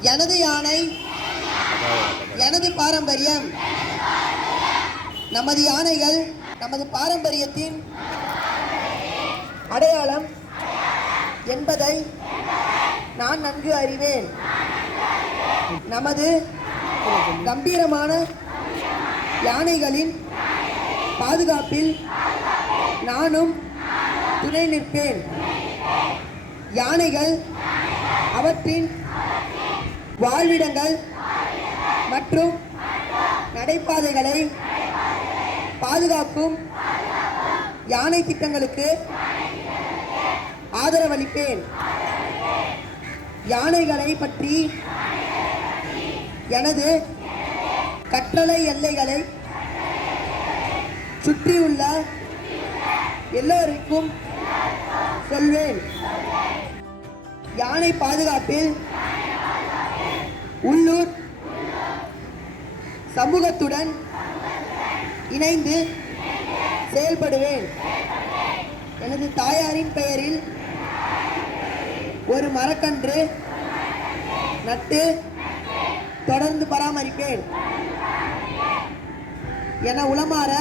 எனது யானை எனது பாரம்பரியம். நமது யானைகள் நமது பாரம்பரியத்தின் அடையாளம் என்பதை நான் நன்கு அறிவேன். நமது கம்பீரமான யானைகளின் பாதுகாப்பில் நானும் துணை நிற்பேன். யானைகள் அவற்றின் வாழ்விடங்கள் மற்றும் நடைபாதைகளை பாதுகாக்கும் யானை திட்டங்களுக்கு ஆதரவளிப்பேன். யானைகளை பற்றி எனது கட்டளை எல்லைகளை சுற்றியுள்ள எல்லோருக்கும் சொல்வேன். யானை பாதுகாப்பில் உள்ளூர் சமூகத்துடன் இணைந்து செயல்படுவேன். எனது தாயாரின் பெயரில் ஒரு மரக்கன்று நட்டு தொடர்ந்து பராமரிப்பேன் என உளமாற